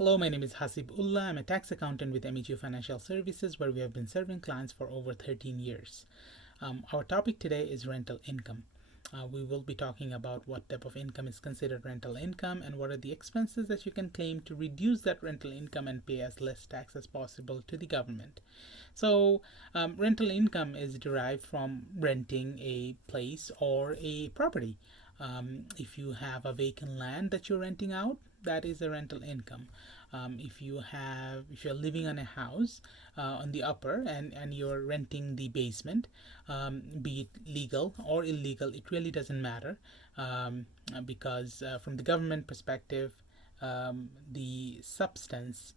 Hello, my name is Hasib Ullah. I'm a tax accountant with MEG Financial Services, where we have been serving clients for over 13 years. Our topic today is rental income. We will be talking about what type of income is considered rental income and what are the expenses that you can claim to reduce that rental income and pay as less tax as possible to the government. So, rental income is derived from renting a place or a property. If you have a vacant land that you're renting out, that is a rental income. If you're living on a house on the upper and you're renting the basement, be it legal or illegal, it really doesn't matter, because from the government perspective, the substance,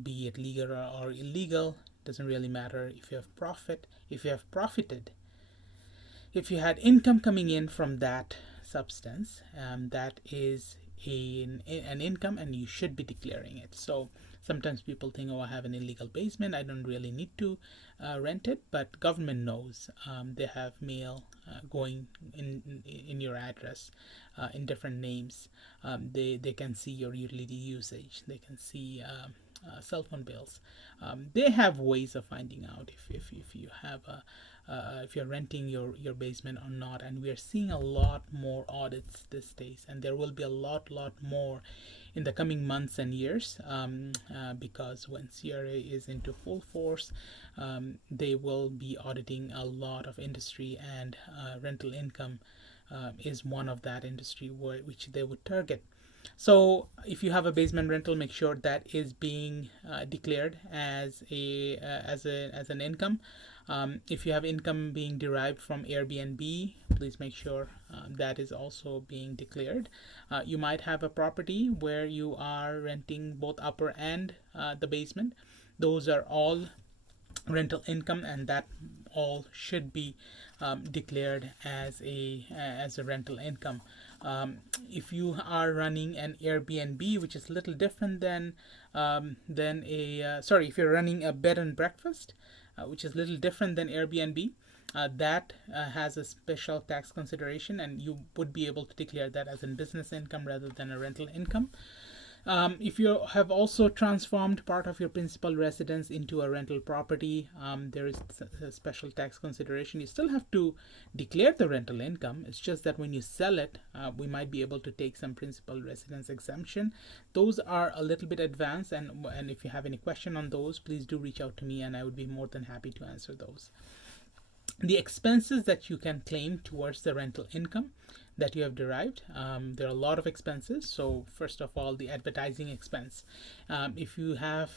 be it legal or illegal, doesn't really matter. If you have profited, if you had income coming in from that substance, that is an income and you should be declaring it. So sometimes people think, oh, I have an illegal basement, I don't really need to rent it, but government knows. They have mail going in your address in different names. They can see your utility usage, they can see cell phone bills. They have ways of finding out if you have a if you're renting your basement or not. And we are seeing a lot more audits these days, and there will be a lot more in the coming months and years, because when CRA is into full force, they will be auditing a lot of industry, and rental income is one of that industry which they would target. So if you have a basement rental, make sure that is being declared as an income. If you have income being derived from Airbnb, please make sure that is also being declared. You might have a property where you are renting both upper and the basement. Those are all rental income, and that all should be declared as a rental income. If you are running an Airbnb, which is a little different than if you're running a bed and breakfast, which is a little different than Airbnb, that has a special tax consideration, and you would be able to declare that as a business income rather than a rental income. If you have also transformed part of your principal residence into a rental property, there is a special tax consideration. You still have to declare the rental income. It's just that when you sell it, we might be able to take some principal residence exemption. Those are a little bit advanced, and if you have any question on those, please do reach out to me, and I would be more than happy to answer those. The expenses that you can claim towards the rental income that you have derived, there are a lot of expenses. So first of all, the advertising expense. If you have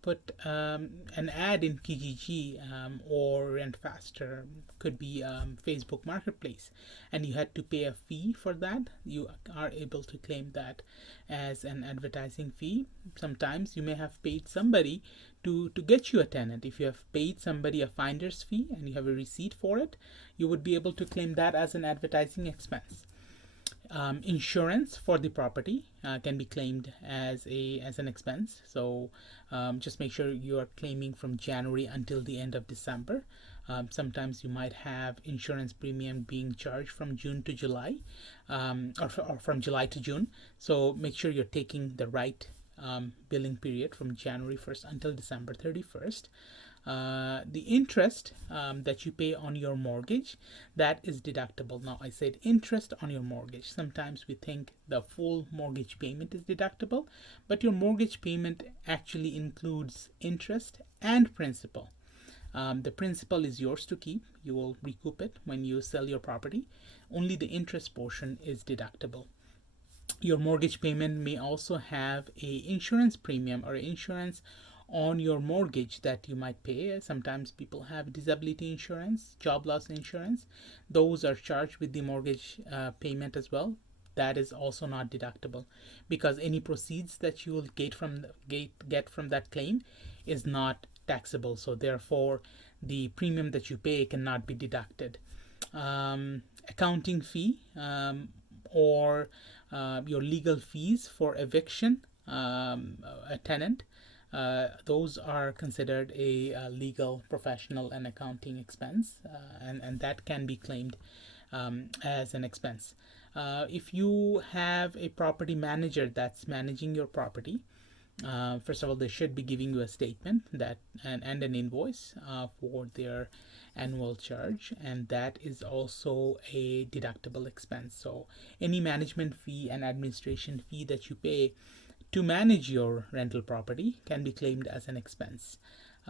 put an ad in Kijiji or Rent Faster, could be Facebook Marketplace, and you had to pay a fee for that, you are able to claim that as an advertising fee. Sometimes you may have paid somebody to get you a tenant. If you have paid somebody a finder's fee and you have a receipt for it, you would be able to claim that as an advertising expense. Insurance for the property can be claimed as an expense. So just make sure you are claiming from January until the end of December. Sometimes you might have insurance premium being charged from June to July, or from July to June. So make sure you're taking the right billing period from January 1st until December 31st. The interest that you pay on your mortgage, that is deductible. Now, I said interest on your mortgage. Sometimes we think the full mortgage payment is deductible, but your mortgage payment actually includes interest and principal. The principal is yours to keep. You will recoup it when you sell your property. Only the interest portion is deductible. Your mortgage payment may also have a insurance premium or insurance on your mortgage that you might pay. Sometimes people have disability insurance, job loss insurance. Those are charged with the mortgage payment as well. That is also not deductible, because any proceeds that you will get from that claim is not taxable. So therefore, the premium that you pay cannot be deducted. Accounting fee, or your legal fees for eviction a tenant, those are considered a legal, professional, and accounting expense, and that can be claimed as an expense. If you have a property manager that's managing your property, First of all, they should be giving you a statement that and an invoice for their annual charge, and that is also a deductible expense. So any management fee and administration fee that you pay to manage your rental property can be claimed as an expense.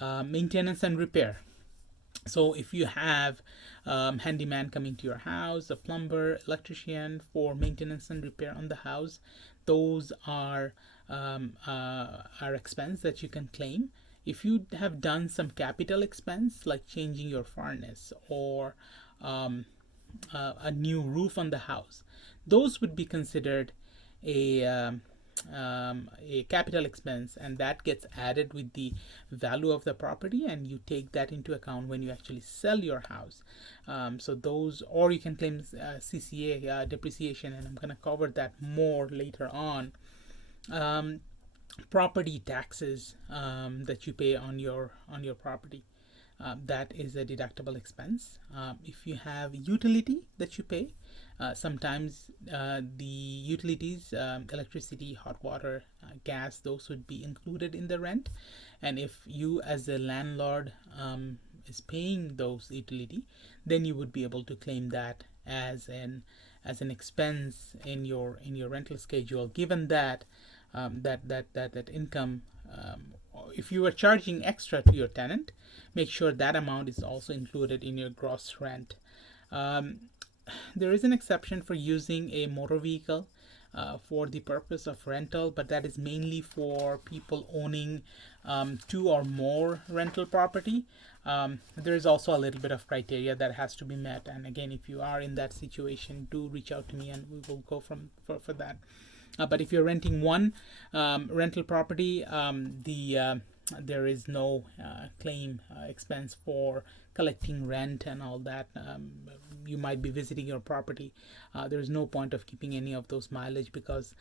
Maintenance and repair. So if you have handyman coming to your house, a plumber, electrician for maintenance and repair on the house, those are expense that you can claim. If you have done some capital expense like changing your furnace or a new roof on the house, those would be considered a a capital expense, and that gets added with the value of the property, and you take that into account when you actually sell your house. So those, or you can claim CCA depreciation, and I'm going to cover that more later on. um, Property taxes that you pay on your property, that is a deductible expense. If you have utility that you pay, sometimes the utilities, electricity, hot water, gas, those would be included in the rent. And if you as a landlord is paying those utility, then you would be able to claim that as an expense in your rental schedule, given that that income. If you are charging extra to your tenant, make sure that amount is also included in your gross rent. Um, there is an exception for using a motor vehicle for the purpose of rental, but that is mainly for people owning two or more rental property. There is also a little bit of criteria that has to be met, and again, if you are in that situation, do reach out to me and we will go for that. But if you're renting one rental property, there is no claim expense for collecting rent and all that. You might be visiting your property. There is no point of keeping any of those mileage, because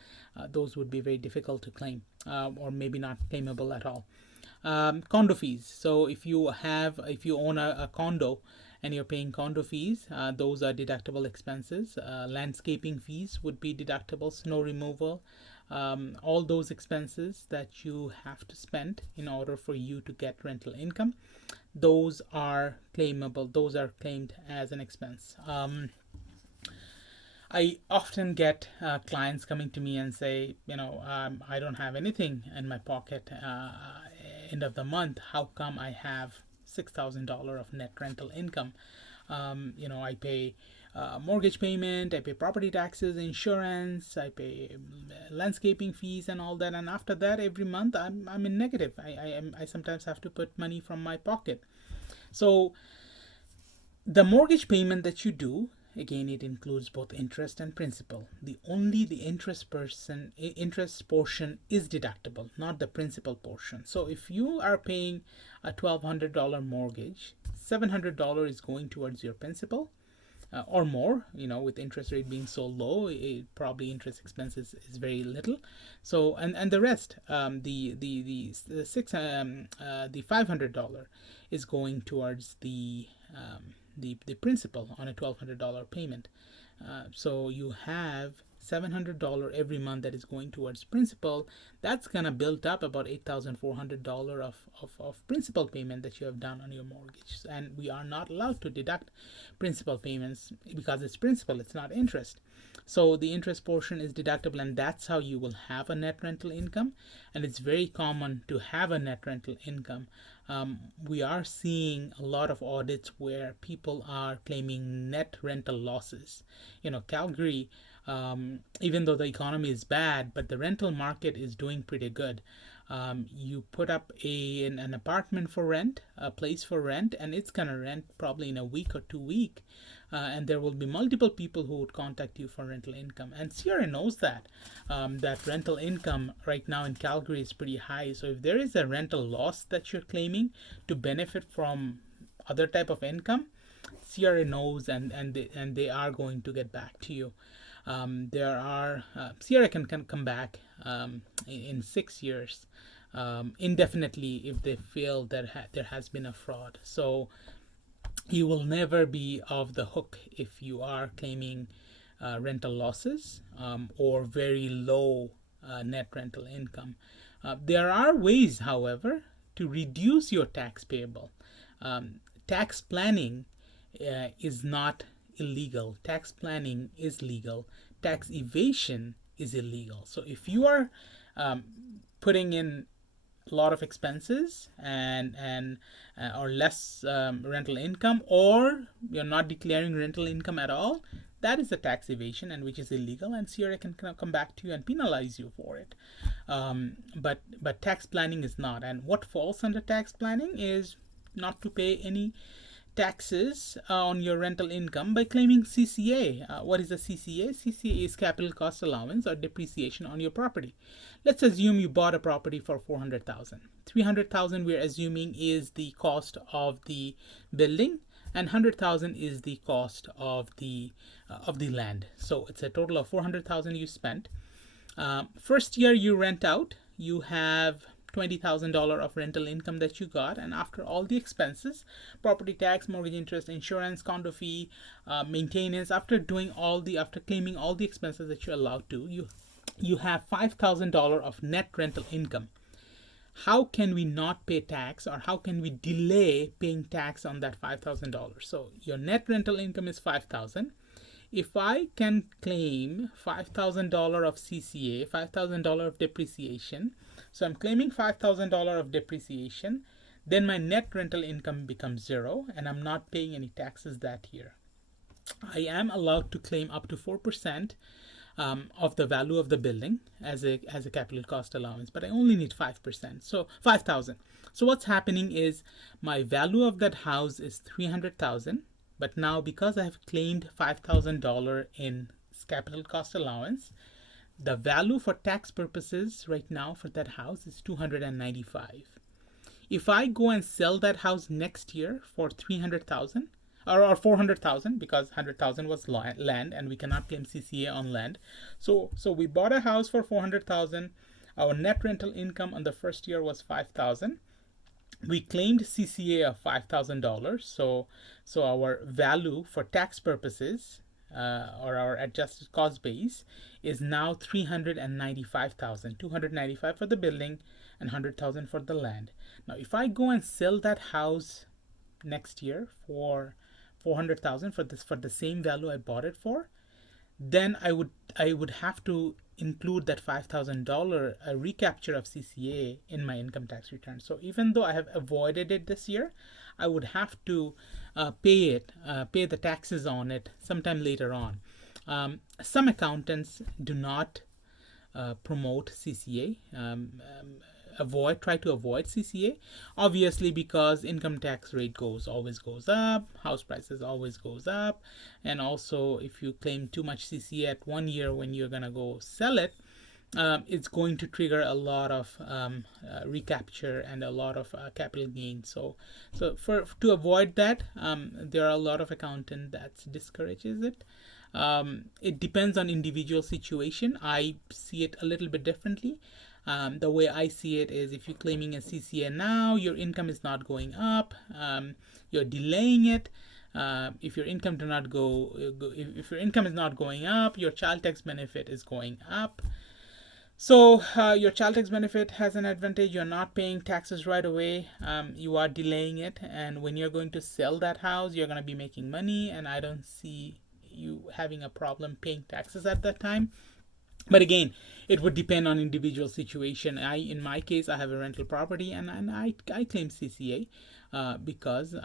those would be very difficult to claim, or maybe not claimable at all. Condo fees. So if you own a condo and you're paying condo fees, those are deductible expenses. Landscaping fees would be deductible, snow removal, all those expenses that you have to spend in order for you to get rental income, those are claimable, those are claimed as an expense. I often get clients coming to me and say, I don't have anything in my pocket end of the month. How come I have $6,000 of net rental income? I pay mortgage payment, I pay property taxes, insurance, I pay landscaping fees and all that, and after that, every month I'm in negative. I sometimes have to put money from my pocket. So the mortgage payment that you do, again, it includes both interest and principal. The interest portion is deductible, not the principal portion. So if you are paying a $1,200 mortgage, $700 is going towards your principal, or more. With interest rate being so low, probably interest expenses is very little. So and the rest, the $500 is going towards the principal on a $1,200 payment. So you have $700 every month that is going towards principal. That's gonna build up about $8,400 of principal payment that you have done on your mortgage. And we are not allowed to deduct principal payments because it's principal, it's not interest. So the interest portion is deductible, and that's how you will have a net rental income. And it's very common to have a net rental income. We are seeing a lot of audits where people are claiming net rental losses. Calgary, even though the economy is bad, but the rental market is doing pretty good. You put up an apartment for rent, a place for rent, and it's gonna rent probably in a week or 2 weeks. And there will be multiple people who would contact you for rental income. And Sierra knows that rental income right now in Calgary is pretty high. So if there is a rental loss that you're claiming to benefit from other type of income, Sierra knows, and they are going to get back to you. Sierra can come back in 6 years indefinitely if they feel that there has been a fraud. So you will never be off the hook if you are claiming rental losses or very low net rental income. There are ways, however, to reduce your tax payable. Tax planning is not illegal. Tax planning is legal. Tax evasion is illegal. So if you are um, putting in a lot of expenses and or less rental income, or you're not declaring rental income at all, that is a tax evasion, and which is illegal, and CRA can come back to you and penalize you for it. But tax planning is not. And what falls under tax planning is not to pay any taxes on your rental income by claiming CCA. What is a CCA? CCA is capital cost allowance or depreciation on your property. Let's assume you bought a property for 400,000. 300,000 we're assuming is the cost of the building, and 100,000 is the cost of the land. So it's a total of 400,000 you spent. First year you rent out, you have $20,000 of rental income that you got, and after all the expenses, property tax, mortgage interest, insurance, condo fee, maintenance, after claiming all the expenses that you're allowed to, you have $5,000 of net rental income. How can we not pay tax, or how can we delay paying tax on that $5,000? So your net rental income is $5,000. If I can claim $5,000 of CCA, $5,000 of depreciation, so I'm claiming $5,000 of depreciation, then my net rental income becomes zero, and I'm not paying any taxes that year. I am allowed to claim up to 4% of the value of the building as a capital cost allowance, but I only need 5%, so 5,000. So what's happening is my value of that house is 300,000, but now because I have claimed $5,000 in capital cost allowance, the value for tax purposes right now for that house is 295. If I go and sell that house next year for 300,000 or 400,000, because 100,000 was land and we cannot claim CCA on land. So we bought a house for 400,000. Our net rental income on the first year was 5,000. We claimed CCA of $5,000. So our value for tax purposes, or our adjusted cost base, is now 395,000. 295 for the building and 100,000 for the land. Now if I go and sell that house next year for 400,000 for the same value I bought it for, then I would have to include that $5,000 recapture of CCA in my income tax return. So even though I have avoided it this year, I would have to pay the taxes on it sometime later on. Some accountants do not promote CCA. Try to avoid CCA, obviously, because income tax rate always goes up, house prices always goes up, and also if you claim too much CCA at 1 year when you're gonna go sell it, it's going to trigger a lot of recapture and a lot of capital gain. So to avoid that, there are a lot of accountants that discourages it. It depends on individual situation. I see it a little bit differently. The way I see it is, if you're claiming a CCA now, your income is not going up. You're delaying it. If your income if your income is not going up, your child tax benefit is going up. So your child tax benefit has an advantage. You're not paying taxes right away. You are delaying it, and when you're going to sell that house, you're going to be making money, and I don't see you having a problem paying taxes at that time. But again, it would depend on individual situation. In my case, I have a rental property, and I claim CCA because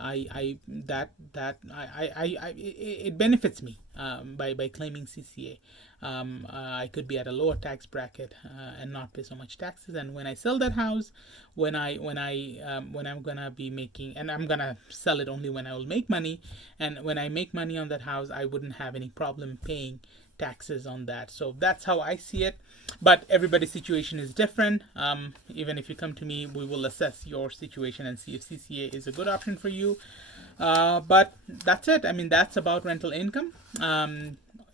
it benefits me by claiming CCA. I could be at a lower tax bracket and not pay so much taxes. And when I sell that house, when I'm gonna be making, and I'm gonna sell it only when I will make money, and when I make money on that house, I wouldn't have any problem paying taxes on that. So that's how I see it, but everybody's situation is different. Even if you come to me, we will assess your situation and see if CCA is a good option for you. But that's it. I mean, that's about rental income.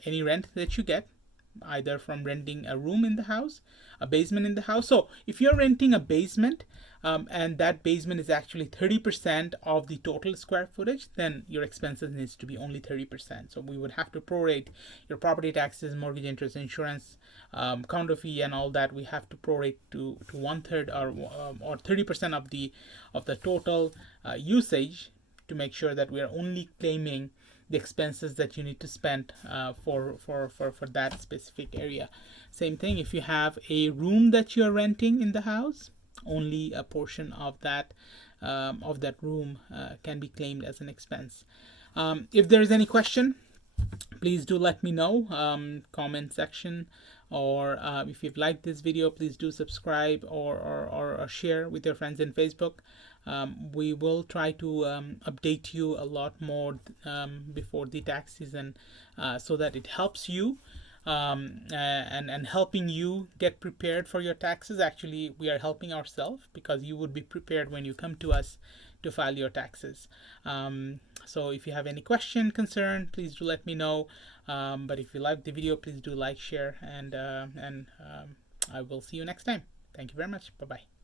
Any rent that you get, either from renting a room in the house, a basement in the house. So if you're renting a basement, and that basement is actually 30% of the total square footage, then your expenses needs to be only 30%. So we would have to prorate your property taxes, mortgage interest, insurance, condo fee, and all that. We have to prorate to 1/3 or 30% of the total usage, to make sure that we are only claiming the expenses that you need to spend for that specific area. Same thing if you have a room that you're renting in the house, only a portion of that room can be claimed as an expense. If there is any question, please do let me know, comment section, or if you've liked this video, please do subscribe or share with your friends in Facebook. We will try to update you a lot more before the tax season, so that it helps you, and helping you get prepared for your taxes. Actually, we are helping ourselves, because you would be prepared when you come to us to file your taxes. So if you have any question, concern, please do let me know. But if you like the video, please do like, share, and I will see you next time. Thank you very much. Bye bye.